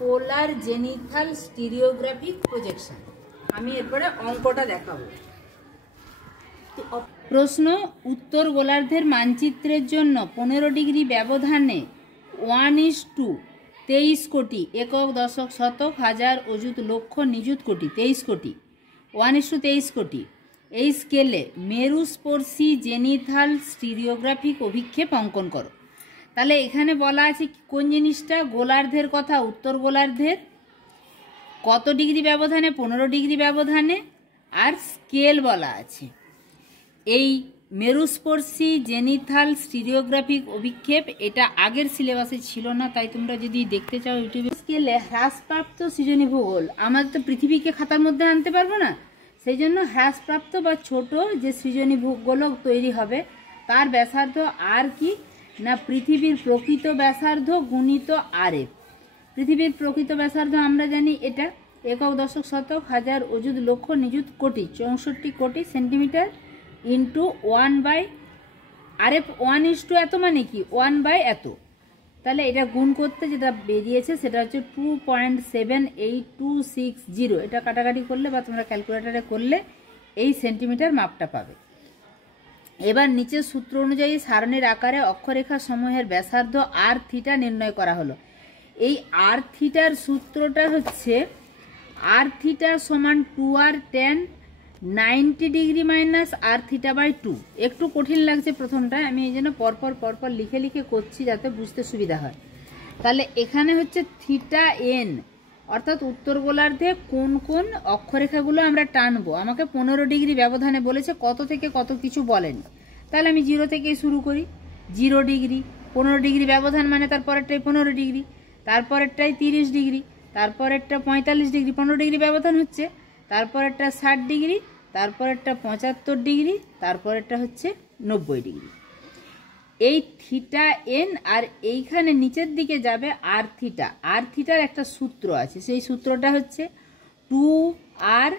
পোলার zenithal stereographic projection. আমি এরপরে অঙ্কটা দেখাবো। প্রশ্ন, উত্তর গোলার্ধের মানচিত্রের জন্য 15 ডিগ্রি ব্যবধানে 1:23 কোটি একক দশক শতক হাজার অযুত লক্ষ নিযুত কোটি 23 কোটি 1:23 কোটি এই স্কেলে মেরুস্পর্শী জেনিথাল স্টিরিওগ্রাফিক অভিক্ষেপ অঙ্কন করো। তাহলে এখানে বলা আছে কোন জিনিসটা, গোলার্ধের কথা, উত্তর গোলার্ধের কত ডিগ্রি ব্যবধানে, 15 ডিগ্রি ব্যবধানে, আর স্কেল বলা আছে। এই মেরুস্পর্শী জেনিথাল স্টিরিওগ্রাফিক অভিক্ষেপ এটা আগের সিলেবাসে ছিল না, তাই তোমরা যদি দেখতে চাও ইউটিউবে। স্কেলে হ্রাসপ্রাপ্ত সৃজনী ভূগোল, আমাদের তো পৃথিবীকে খাতার মধ্যে আনতে পারবো না, সেই জন্য হ্রাসপ্রাপ্ত বা ছোট যে সৃজনী ভূগোলক তৈরি হবে তার ব্যাসার্ধ আর কি না পৃথিবীর প্রকৃত ব্যাসার্ধ গুণিত RF। পৃথিবীর প্রকৃত ব্যাসার্ধ আমরা জানি এটা একক দশক শতক হাজার অযুত লক্ষ নিযুত কোটি 64 কোটি সেন্টিমিটার ইন্টু 1/RF। 1:, এত মানে কি 1/, এত। তাহলে এটা গুণ করতে যেটা বেরিয়েছে সেটা হচ্ছে 2.78260। এটা কাটাকাটি করলে বা তোমরা ক্যালকুলেটারে করলে এই সেন্টিমিটার মাপটা পাবে। এবার নিচের সূত্র অনুযায়ী সারণীর আকারে অক্ষরেখা সমূহের ব্যাসার্ধ আর থিটা নির্ণয় করা হলো। এই আর থিটার সূত্রটা হচ্ছে আর থিটা সমান 2r tan 90 ডিগ্রি মাইনাস আর থিটা বাই 2। একটু কঠিন লাগছে প্রথমটা, আমি এই জন্য পরপর লিখে লিখে করছি যাতে বুঝতে সুবিধা হয়। তাহলে এখানে হচ্ছে থিটা এন, অর্থাৎ উত্তর গোলার্ধে কোন কোন অক্ষরেখাগুলো আমরা টানবো। আমাকে 15 ডিগ্রি ব্যবধানে বলেছে, কত থেকে কত কিছু বলেনি। তাহলে আমি 0 থেকেই শুরু করি। 0 ডিগ্রি, 15 ডিগ্রি ব্যবধান মানে তারপরেরটাই 15 ডিগ্রি, তারপরেরটাই 30 ডিগ্রি, তারপরেরটা 45 ডিগ্রি, 15 ডিগ্রি ব্যবধান হচ্ছে, তারপরেরটা 60 ডিগ্রি, তারপরেরটা 75 ডিগ্রি, তারপরেরটা হচ্ছে 90 ডিগ্রি। এই থিটা এন আর এইখানে নিচের দিকে যাবে আর থিটা। আর থিটার একটা সূত্র আছে, সেই সূত্রটা হচ্ছে 2r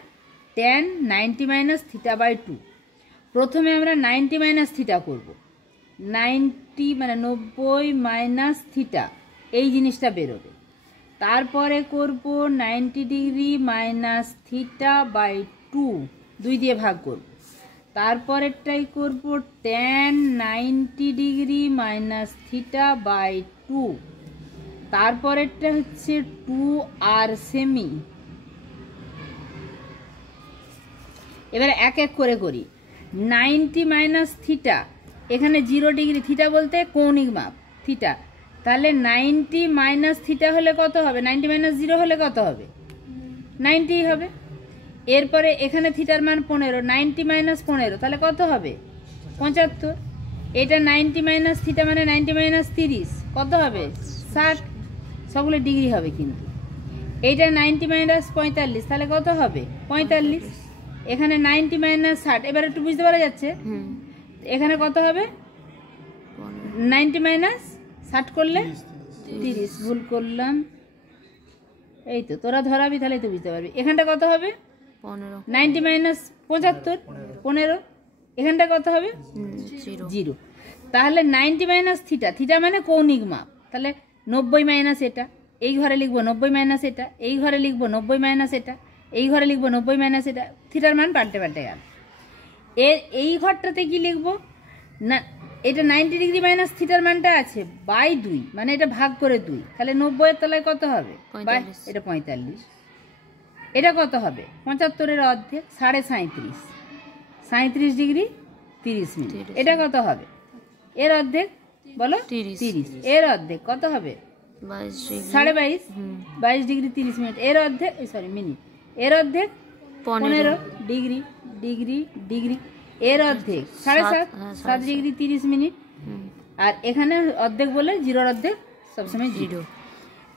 tan 90 minus theta by 2। প্রথমে আমরা 90 মাইনাস থিটা করব, 90 মানে 90 মাইনাস থিটা, এই জিনিসটা বেরোবে। তারপরে করব 90 ডিগ্রি মাইনাস থিটা বাই 2, 2 দিয়ে ভাগ করব। তারপরেরটাই করব tan 90 degree minus theta by 2। তারপরেরটা হচ্ছে 2r সেমি। এবার এক এক করে করি। 90 মাইনাস থিটা, এখানে 0 ডিগ্রি, থিটা বলতে কৌণিক মাপ থিটা, তাহলে 90 মাইনাস থিটা হলে কত হবে, 90 মাইনাস 0 হলে কত হবে, 90 হবে। এরপরে এখানে থিটার মান 15, 90 মাইনাস 15 তাহলে কত হবে 75। এটা 90 মাইনাস থিটা মানে 90 মাইনাস 30 কত হবে 60, সবগুলো ডিগ্রি হবে কিন্তু। এইটা 90 মাইনাস 45 তাহলে কত হবে 45। এখানে 90 মাইনাস 60, এবার একটু বুঝতে পারা যাচ্ছে, এখানে কত হবে 90 মাইনাস 60 করলে 30, ভুল করলাম, এই তো তোরা ধরাবি তাহলে তো বুঝতে পারবি। এখানটা কত হবে 90 মাইনাস 75, 15। এখানটা কত হবে 0। তাহলে 90 মাইনাস থিটা, থিটা মানে কৌণিক মাপ, তাহলে 90 মাইনাস এটা, এই ঘরে লিখবো 90 মাইনাস এটা, এই ঘরে লিখবো 90 মাইনাস এটা, এই ঘরে লিখবো 90 মাইনাস এটা, থিটার মান পাল্টে গেল। এই ঘরটাতে কি লিখবো না, এটা 90 ডিগ্রি মাইনাস থিটার মানটা আছে বাই 2, মানে এটা ভাগ করে 2, তাহলে 90 এর তলায় কত হবে, এটা 45। এটা কত হবে 75 অর্ধেক 37.5, 37 ডিগ্রি 30 মিনিট। এটা কত হবে এর অর্ধেক বলো 30, এর অর্ধেক কত হবে 22.5, 22 ডিগ্রি 30 মিনিট। এর অর্ধেক সরি মিনিট, এর অর্ধেক 15 ডিগ্রি ডিগ্রি ডিগ্রি, এর অর্ধেক 7.5, 7 ডিগ্রি 30 মিনিট। আর এখানে অর্ধেক বলে 0 অর্ধেক সবসময় 0।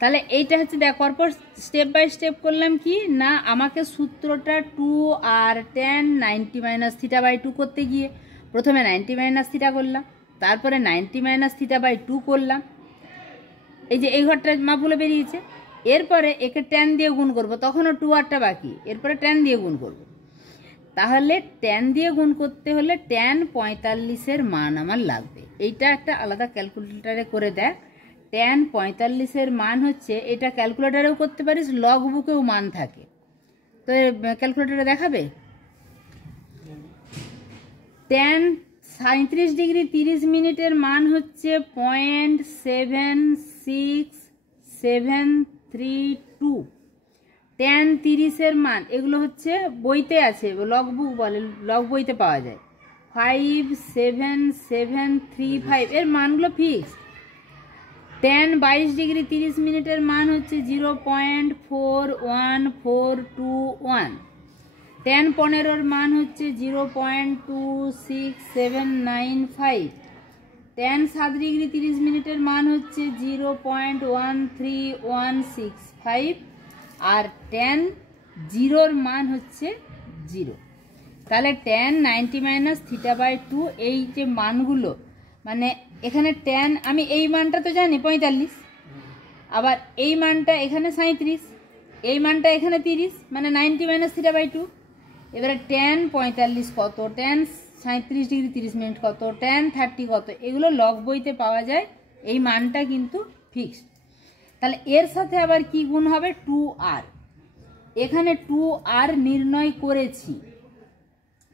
তাহলে এইটা হচ্ছে দেখ, পরপর স্টেপ বাই স্টেপ করলাম কি না, আমাকে সূত্রটা 2r tan 90 minus theta by 2 করতে গিয়ে প্রথমে 90 মাইনাস থিটা করলাম, তারপরে 90 মাইনাস থিটা বাই 2 করলাম, এই যে এই ঘরটা মাপগুলো বেরিয়েছে। এরপরে একে ট্যান দিয়ে গুণ করব, তখনও 2rটা বাকি, এরপরে ট্যান দিয়ে গুণ করব। তাহলে ট্যান দিয়ে গুণ করতে হলে tan 45-এর মান আমার লাগবে। এইটা একটা আলাদা ক্যালকুলেটারে করে দেখ, ট্যান 45-এর মান হচ্ছে, এটা ক্যালকুলেটারেও করতে পারিস, লগ বুকেও মান থাকে, তো ক্যালকুলেটারে দেখাবে। ট্যান 37 ডিগ্রি 30 মিনিটের মান হচ্ছে 0.76732। ট্যান 30-এর মান, এগুলো হচ্ছে বইতে আছে, লগ বুক বলে, লগ বইতে পাওয়া যায়, 57735, এর মানগুলো ফিক্স। ট্যান 22 ডিগ্রি 30 মিনিটের মান হচ্ছে 0.41421। ট্যান 15-এর মান হচ্ছে 0.26795। ট্যান 7 ডিগ্রি 30 মিনিটের মান হচ্ছে 0.13165। আর ট্যান 0-র মান হচ্ছে 0। তাহলে ট্যান 90 - θ/2, এই যে মানগুলো, মানে এখানে ট্যান, আমি এই মানটা তো জানি 45, আবার এই মানটা এখানে 37, এই মানটা এখানে 30, মানে 90 - θ/2। এবারে ট্যান 45 কত, ট্যান 37 ডিগ্রি 30 মিনিট কত, ট্যান 30 কত, এগুলো লগ বইতে পাওয়া যায়, এই মানটা কিন্তু ফিক্সড। তাহলে এর সাথে আবার কি গুণ হবে, 2r। এখানে 2r নির্ণয় করেছি,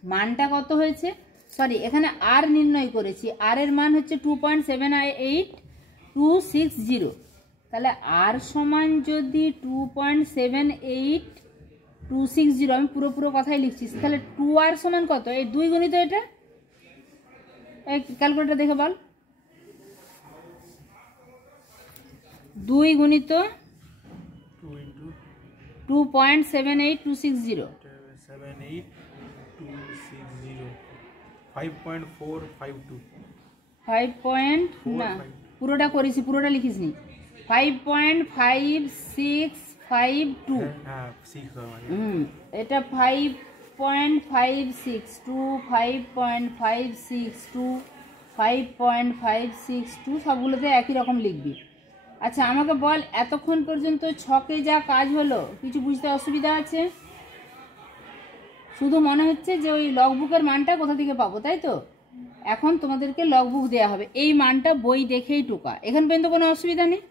মানটা কত হয়েছে, সরি এখানে আর নির্ণয় করেছি, আর এর মান হচ্ছে 2.78260। তাহলে আর সমান যদি 2.78260, আমি পুরো কথাই লিখছি, তাহলে 2r সমান কত, এই 2 গুণিত এটা, ক্যালকুলেটর দেখে বল, 2 গুণিত 2.78260, 5 না পুরোটা করেছি, পুরোটা লিখিস নি, 5.5652। এটা 5.562, 5.562, 5.562, সবগুলোতে একই রকম লিখবি। আচ্ছা আমাকে বল, এতক্ষণ পর্যন্ত ছকে যা কাজ হলো, কিছু বুঝতে অসুবিধা আছে? শুধু মনে হচ্ছে যে ওই লগবুকের মানটা কোথা থেকে পাবো, তাই তো? এখন তোমাদেরকে লগবুক দেওয়া হবে, এই মানটা বই দেখেই টোকা, এখান পর্যন্ত কোনো অসুবিধা নেই।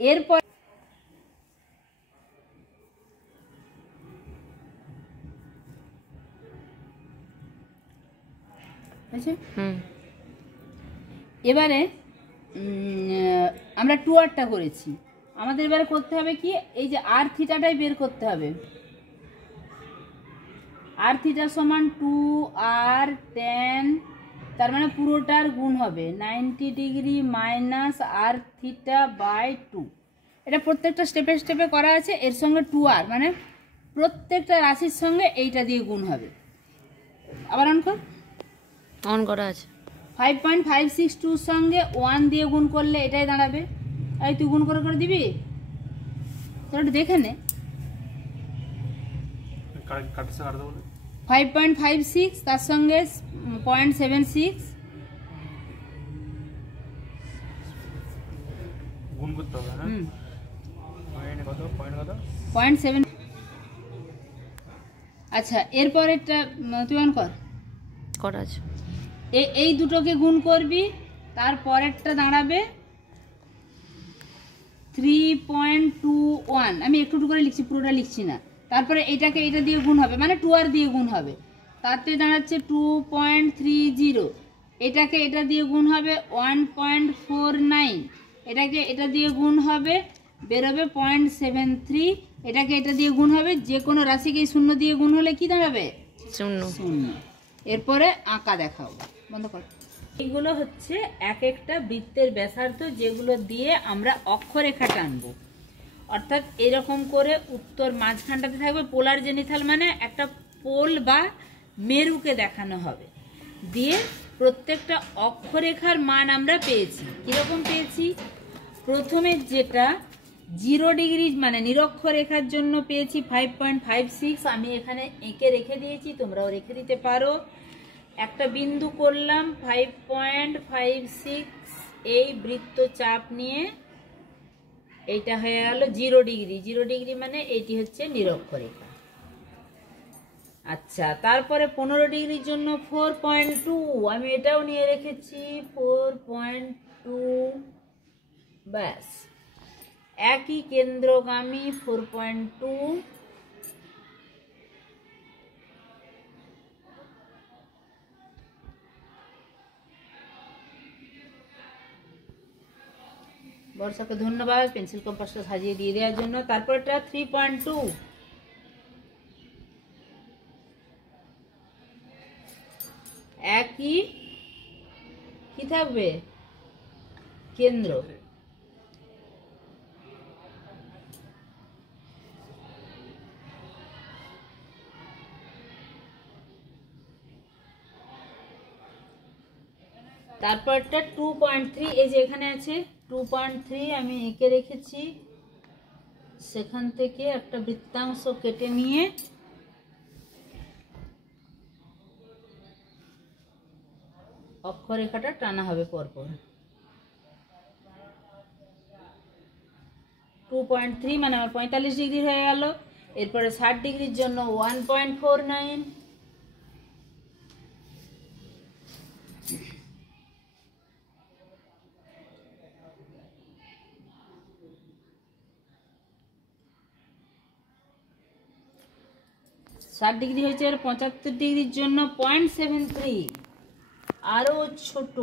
এরপর এবারে আমরা 2rটা করেছি, আমাদের এবারে করতে হবে কি, এই যে আর থিটাটাই বের করতে হবে। আর থিটা সমান 2r tan, তার মানে পুরোটার গুণ হবে 90 ডিগ্রি মাইনাস আর θ/2। এটা প্রত্যেকটা স্টেপে স্টেপে করা আছে, এর সঙ্গে 2r, মানে প্রত্যেকটা রাশির সঙ্গে এইটা দিয়ে গুণ হবে। আবার অন করা আছে, 5.562 সঙ্গে 1 দিয়ে গুণ করলে এটাই দাঁড়াবে। এই তুই গুণ করে করে দিবি, তোর একটু দেখে নে। 5.56 তার সঙ্গে 0.76 গুণ করতে হবে, হ্যাঁ কত, পয়েন্ট কত, 0.7। আচ্ছা এরপর এটা তুই অন কর আছে, এই দুটোকে গুণ করবি, তারপরেরটা দাঁড়াবে 3.21। আমি একটু করে লিখছি, পুরোটা লিখছি না। তারপরে এটাকে এটা দিয়ে গুণ হবে, মানে 2r দিয়ে গুণ হবে, তাতে দাঁড়াচ্ছে 2.30। এটাকে এটা দিয়ে গুণ হবে 1.49, এটাকে এটা দিয়ে গুণ হবে, বেরোবে 0.73। এটাকে এটা দিয়ে গুণ হবে, যে কোনো রাশিকে এই 0 দিয়ে গুণ হলে কি দাঁড়াবে, 0। এরপরে আঁকা দেখাও, বন্ধ কর। এইগুলো হচ্ছে এক একটা বৃত্তের ব্যাসার্ধ, যেগুলো দিয়ে আমরা অক্ষরেখা টানবো। অর্থাৎ এরকম করে উত্তর মাঝখানটাতে থাকবে পোলার জেনিথাল, মানে একটা পোল বা মেরুকে দেখানো হবে। দিয়ে প্রত্যেকটা অক্ষরেখার মান আমরা পেয়েছি। কিরকম পেয়েছি, প্রথমে যেটা 0 ডিগ্রি মানে নিরক্ষরেখার জন্য পেয়েছি 5.56, আমি এখানে এঁকে রেখে দিয়েছি, তোমরাও রেখে দিতে পারো। একটা বিন্দু করলাম 5.56, এই বৃত্ত চাপ নিয়ে এইটা হয়ে গেল 0 ডিগ্রি। 0 ডিগ্রি মানে এইটি হচ্ছে নিরক্ষরেখা। আচ্ছা তারপরে 15 ডিগ্রির জন্য 4.2, আমি এটাও নিয়ে রেখেছি 4.2। ব্যাস একই কেন্দ্রগামী 4.2 বর্ষাকে ধন্যবাদ পেন্সিল কম্পাসটা সাজিয়ে দিয়ে দেওয়ার জন্য। তারপরটা 3.2 একই কি থাকবে কেন্দ্র। তারপরটা 2.3 এই যে এখানে আছে 2.3 আমি এঁকে রেখেছি, সেখান থেকে একটা বৃত্তাংশ কেটে নিয়ে অক্ষরেখাটা টানা হবে পরপর। 2.3 মানে আমার 45 ডিগ্রি হয়ে গেল। এরপরে 60 ডিগ্রির জন্য 1.49, ষাট ডিগ্রি হয়েছে। আর 75 ডিগ্রির জন্য 0.73, আরো ছোট।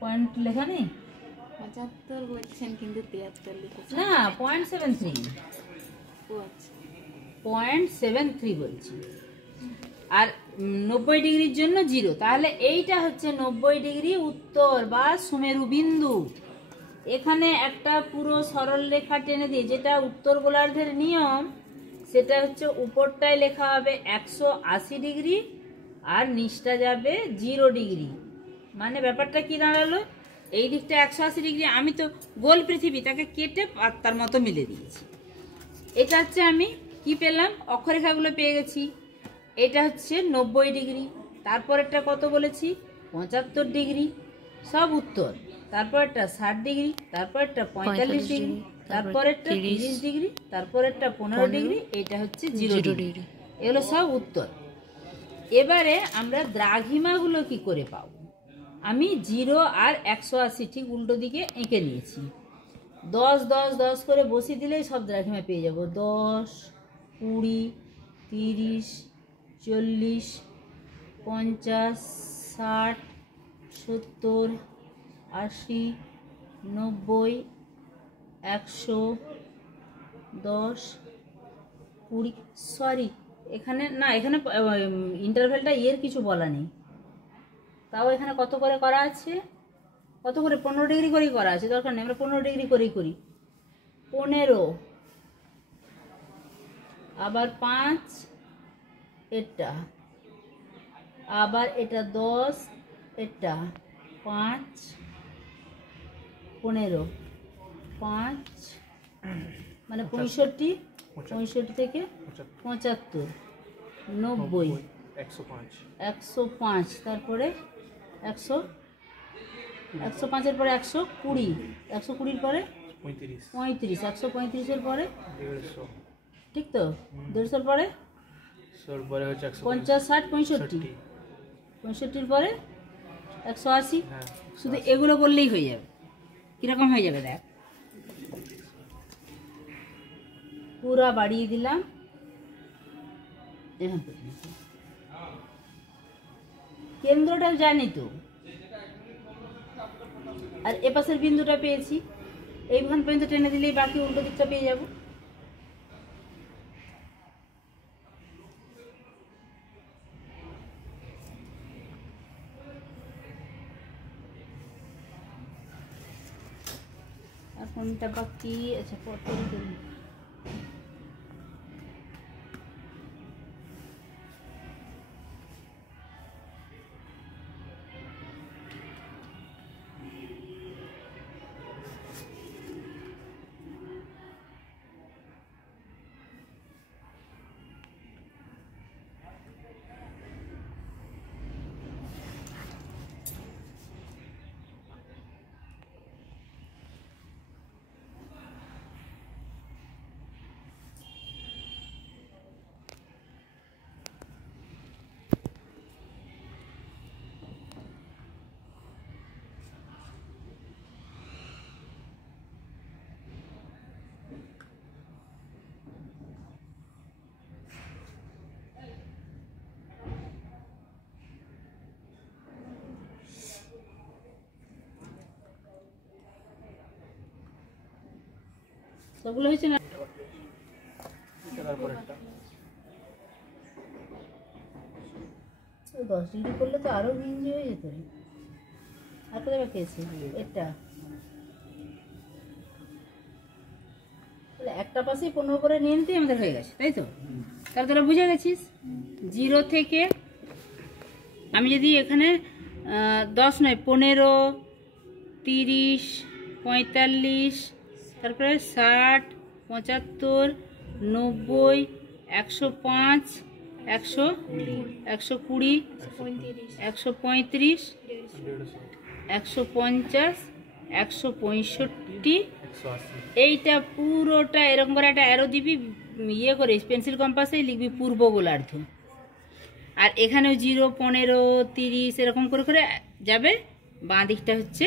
পয়েন্ট লেখা নেই, 75 বলছেন কিন্তু 73 লিখেছেন। না 0.73, 0.73 বলছি। আর 90 ডিগ্রির জন্য 0, তাহলে এইটা হচ্ছে 90 ডিগ্রি উত্তর বা সুমেরু বিন্দু। এখানে একটা পুরো সরল রেখা টেনে দিয়ে, যেটা উত্তর গোলার্ধের নিয়ম, সেটা হচ্ছে উপরটায় লেখা হবে 180 ডিগ্রি আর নিচটা যাবে 0 ডিগ্রি। মানে ব্যাপারটা কি দাঁড়ালো, এই দিকটা 180 ডিগ্রি, আমি তো গোল পৃথিবী তাকে কেটে পাতার মতো মিলে দিয়েছি। এটা হচ্ছে আমি কি পেলাম, অক্ষরেখাগুলো পেয়ে গেছি। এটা হচ্ছে 90 ডিগ্রি, তারপরেরটা কত বলেছি 75 ডিগ্রি, সব উত্তর। তারপরেরটা 60 ডিগ্রি, তারপরেরটা 45 ডিগ্রি, তারপরেরটা 30 ডিগ্রি, তারপরেরটা 15 ডিগ্রি, এটা হচ্ছে 0 ডিগ্রি। এগুলো সব উত্তর। এবারে আমরা দ্রাঘিমাগুলো কি করে পাবো, আমি 0 আর 180 ঠিক উল্টো দিকে এঁকে নিয়েছি। 10 10 10 করে বসিয়ে দিলেই সব দ্রাঘিমা পেয়ে যাব। 10, 20, 30, 40, 50, 60, 70, 80, 90, 100, 10, 20, সরি এখানে না, এখানে ইন্টারভ্যালটা এর কিছু বলা নেই। তাও এখানে কত করে করা আছে, কত করে 15 ডিগ্রি করেই করা আছে, দরকার নেই, আমরা 15 ডিগ্রি করেই করি। 15, আবার 5 এটা, আবার এটা 10, এটা 5, 15, 5 মানে 65, 65 থেকে 75, 90, 105, তারপরে 105-এর পরে 120, 120-এর পরে 35, 135-এর পরে ঠিক তো 150-এর পরে 50, 60, 65, 65-এর পরে 180। শুধু এগুলো করলেই হয়ে যাবে। কিরকম হয়ে যাবে দেখ, পুরা বাড়িয়ে দিলাম এখান পর্যন্ত। কেন্দ্রটা জানি তো, আর এপাশের বিন্দুটা পেয়েছি, এইখান পর্যন্ত টেনে দিলেই বাকি উল্টো দিকটা পেয়ে যাব। আর কোনটা বাকি, আচ্ছা কত সবগুলো হয়েছে না? তারপর একটা 10 ডিগ্রি করলে তো আরো ভিঞ্জি হয়ে যেত। আর কোথায় বাকি আছে? এটা তাহলে একটা পাশেই 15 করে নিয়ে নিতেই আমাদের হয়ে গেছে, তাই তো? তাহলে তোরা বুঝে গেছিস 0 থেকে আমি যদি এখানে 10 নয় 15, 30, 45, তারপরে 60, 75, 90, 105, 120, 135, 150, 165, 180 এইটা পুরোটা এরকম করে একটা অ্যারো দিবি, ইয়ে করে পেন্সিল কম্পাসে লিখবি পূর্ব গোলার্ধ। আর এখানেও 0, 15, 30 এরকম করে করে যাবে। বাঁ দিকটা হচ্ছে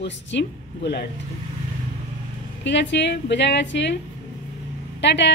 পশ্চিম গোলার্ধ। ঠিক আছে, বোঝা গেছে? টাটা।